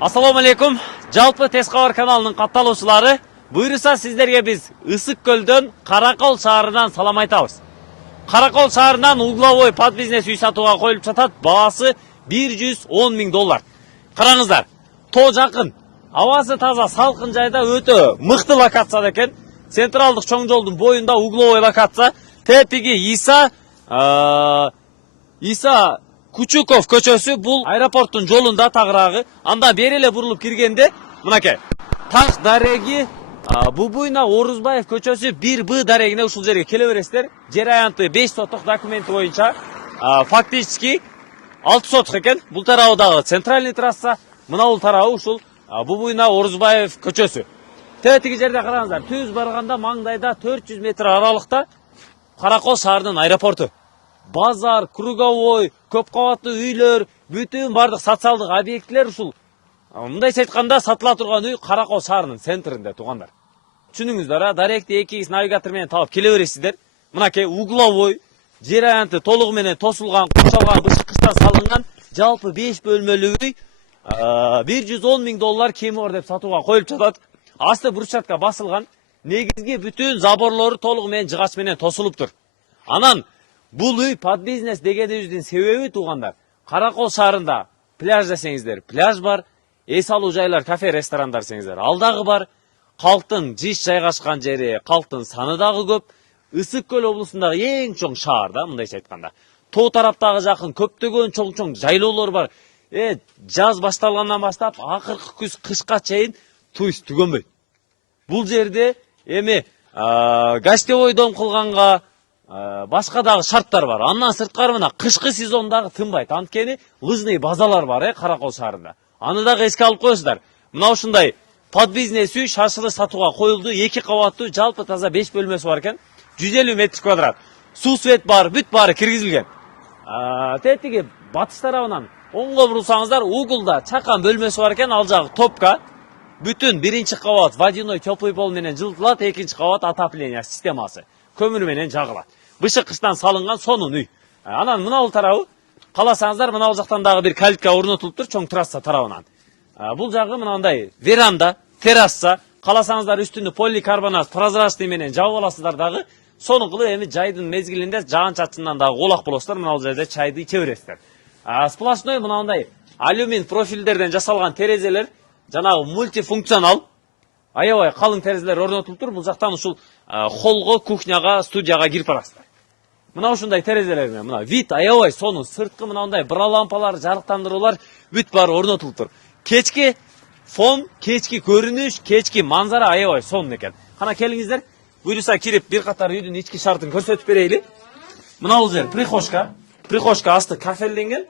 Assalamu alaikum. Жалпы Тез Кабар каналының катталуучулары, буйруса сиздерге биз Ысык көлдөн Каракол шаарынан салам айтабыз. Каракол шаарынан угловой под бизнес үй сатууга коюлуп жатат. Баасы $110.000. Караңыздар, тоо жакын, абасы таза, салкын жайда өтө мыкты локацияда экен. Централдык чоң жолдун боюнда угловой локация. Тепиги Иса Кучуков көчөсү, бул аэропорттун жолунда тагыраагы. Анда бери эле бурулуп киргенде, мынакей Так дареги Бубуйна Орузбаев көчөсү 1Б дарегине ушул жерге келе бересиздер. Жер аянты 5 соттук документи боюнча фактически 6 соттук экен. Бул тарабы дагы центральный трасса, мына бул тарабы ушул Бубуйна Орузбаев көчөсү. Тетиги жерде караңыздар, түз барганда маңдайда 400 метр аралыкта Каракол шаарынын аэропорту. Базар, круговой, көп кабаттуу үйлөр, бүтүн бардык социалдык объектилер ушул. Мындайча айтканда сатыла турган үй Каракол шаарынын центринде туугандар. Түшүнүңүздөр, даректи 2X навигатор менен таап келе бересиздер. Мынакей угловой, жер аянты толугу менен тосулган, курчалган, бышкычтан салынган жалпы 5 бөлмөлүү үй $110.000 кеми бар деп сатууга коюлуп жатат. Асты брусчатка басылган, негизги бүтүн заборлору толугу менен жыгач менен тосулуптур. Анан бул үй под бизнес дегенибиздин себеби туугандар. Каракол шаарында пляж десеңиздер, пляж бар, эс алуу жайлар, кафе, ресторандар десеңиздер, ал дагы бар. Калктын жиш жайгашкан жери, калктын саны дагы көп. Ысык көл облусундагы эң чоң шаар да, мындайча айтканда. Тоо тараптагы жакын көптөгөн чоң жайлоолор бар. Жаз башталгандан баштап акыркы күз кышка чейин турист түгөнбөйт. Бул жерде эми гостевой дом кылганга башка дагы шарттар бар. Андан сырткары мына кышкы сезондагы тынбайт. Анткени лыжный базалар бар Каракол шаарында. Аны дагы эске алып коесуздар. Мына ушундай под бизнес үй шашылы сатууга коюлду. 2 кабаттуу, жалпы таза 5 бөлмөсү бар экен. 150 метр квадрат. Суу свет бар, бүт баары киргизилген. Тетиги батыш тарабынан оңго бурулсаңыздар, угулда чакан бөлмөсү бар экен, ал жагы топка. Бүтүн биринчи кабат водяной теплый пол менен жылытылат, экинчи кабат отопление системасы. Көмүр менен жагылат. Бышыкычтан салынган сонун үй. Анан мына бул тарабы, каласаңыздар, мына бул жактан дагы бир калитка орнотулуптур, чоң трасса тарабынан. Бул жагы мынандай веранда, терраса, каласаңыздар үстүнү поликарбонат прозрачный менен жаап аласыздар дагы. Сону кылып эми жайдын мезгилинде жаан чачындан дагы улак болосуздар, мына бул жерде чайды иче бересиздер. Сплошной мынандай алюмин профилдерден жасалган терезелер, жанагы мультифункционал, аябай калың терезелер орнотулуптур. Бул жактан ушул холго, кухняга, студияга кирип барасыздар. Мына ушундай терезелер менен, мына вид аябай сонун, сырткы мынандай бра лампалар, жарыктандыруулар бүт баары орнотулуптур. Кечки фон, кечки көрүнүш, кечки манзара аябай сонун экен. Кана келиңиздер, буйруса кирип бир катар үйдүн ички шартын көрсөтүп берейли. Мына бул жер прихожка асты кафелденген.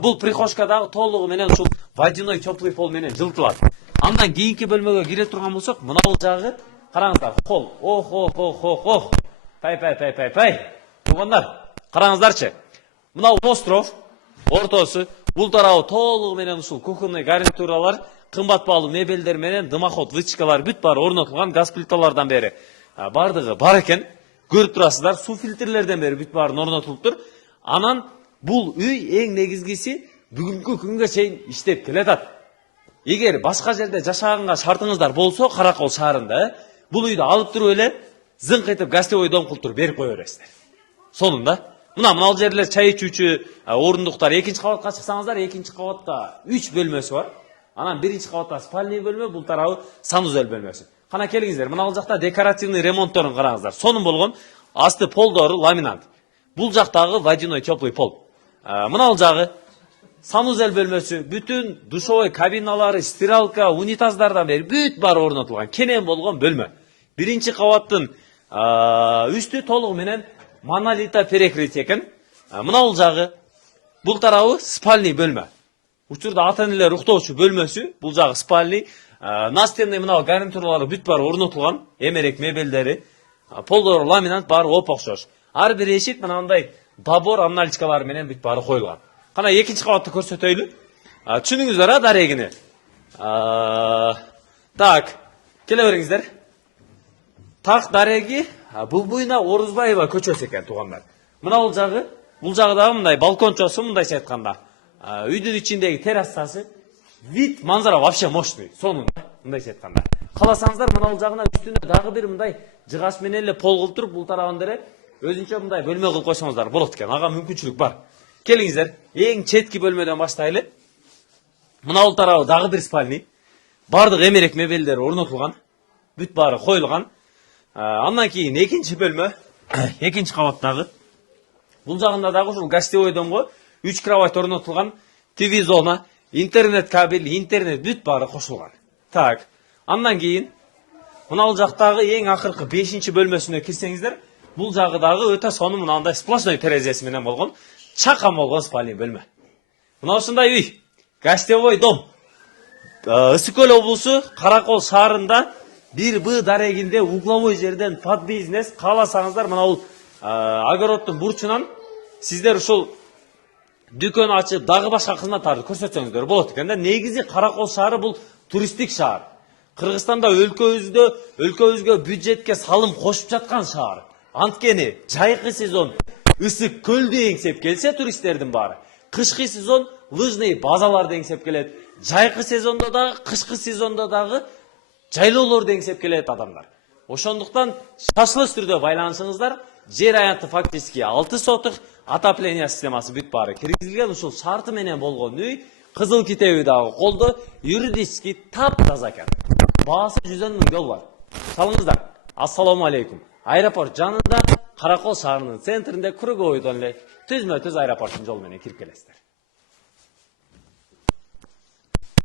Бул прихожкадагы толугу менен ушул водяной теплый пол менен жылтылат. Андан кийинки бөлмөгө кире турган болсок, мына бул жагы караңыздар, холл. Ох. Пай. Туугандар, караңыздарчы. Мына остров ортосу, бул тарабы толугу менен ушул кухонный гарнитуралар, кымбат баалуу мебелдер менен дымоход вытяжкалар бүт баары орнотулган, газ плиталардан бери бардыгы бар экен. Көрүп турасыздар, суу фильтрлерден бери бүт баарын орнотулуптур. Анан бул үй эң негизгиси бүгүнкү күнгө чейин иштеп келатат. Эгер башка жерде жашаганга шартыңыздар болсо, Каракол шаарында бул үйдү алып туруп эле зыңк этип гостевой дом кылып туруп берип кое бересиздер. Сонун да. Мына жерлер чай ичүүчү орундуктар. Экинчи кабатка чыксаңыздар, экинчи кабатта 3 бөлмөсү бар. Анан биринчи кабатта спальный бөлмө, бул тарабы санузел бөлмөсү. Кана келиңиздер, мына бул жакта декоративный ремонтторун караңыздар. Сонун болгон, асты полдору ламинат. Бул жактагы водяной теплый пол. Мына бул жагы санузел бөлмөсү, бүтүн душевой кабиналары, стиралка, унитаздардан бери бүт баары орнотулган, кенен болгон бөлмө. Биринчи кабаттын үстү толугу менен монолита перекрытие экен. Мына бул жагы, бул тарабы спальный бөлмө. Учурда ата-энелер уктоочу бөлмөсү, бул жагы спальный. Настенный мына гарнитуралары бүт баары орнотулган, эмерек мебелдери, полдору ламинат баары оп-окшош. Ар бир эшик мынандай добор амналичкалары менен бүт баары коюлган. Кана экинчи кабатты көрсөтөйлү. Түшүнүңүздөр дарегини. Так, келе бериңиздер. Так дареги Бубуйна Орузбаева көчөсү экен туугандар. Мына бул жагы дагы мындай балкончосу, мындайча айтканда. Үйдүн ичиндеги террасасы Вид манзара вообще мощный. Сонун мындайча айтканда. Каласаңыздар мына жагына үстүнө дагы бир мындай жыгач менен эле пол кылтырып бул тарабында эле өзүнчө мындай бөлмө кылып койсоңуздар болот экен. Ага мүмкүнчүлүк бар. Келиңиздер, эң четки бөлмөдөн баштайлы. Мына бул тарабы дагы бир спальный. Бардык эмерек мебелдер орнотулган. Бүт баары коюлган. Андан кийин экинчи бөлмө, экинчи кабаттагы. Бул жагында дагы ушул гостевойдон 3 кровать орнотулган, ТВ зона, интернет кабель, интернет бүт баары кошулган. Так, андан кийин мына бул жактагы эң акыркы 5-чи бөлмөсүнө кирсеңиздер, бул жагы дагы өтө сонун мынандай сплошной терезеси менен болгон, чакан болгон спальный бөлмө. Мына ушундай үй, гостевой дом. Ысык Көл облусу Каракол шаарында 1Б дарегинде угловой жерден под бизнес кааласаңыздар мына бул огороддун бурчунан сиздер ушул дүкөн ачып дагы башка кызматтарды көрсөтсөңүздөр болот экен да. Негизи Каракол шаары бул туристтик шаар. Кыргызстанда өлкөбүзгө бюджетке салым кошуп жаткан шаар. Анткени жайкы сезон Ысык Көлдү эңсеп келсе туристтердин баары, кышкы сезон лыжный базаларды эңсеп келет. Жайкы сезондо дагы, кышкы сезондо дагы жайлоолорду эңсеп келет адамдар. Ошондуктан шашылыш түрдө байланышыңыздар. Жер аянты фактически 6 сотық, отопление системасы бүт баары киргизилген. Ушул шарты менен болгон үй, кызыл китеби дагы колдо, юридически таптаза экен. Баасы 100 000 доллар. Салыңыздар. Ассаламу алейкум. Аэропорт жанында Каракол шаарынын центринде круговойдон эле түзмө-түз аэропорттун жолу менен кирип келесиздер.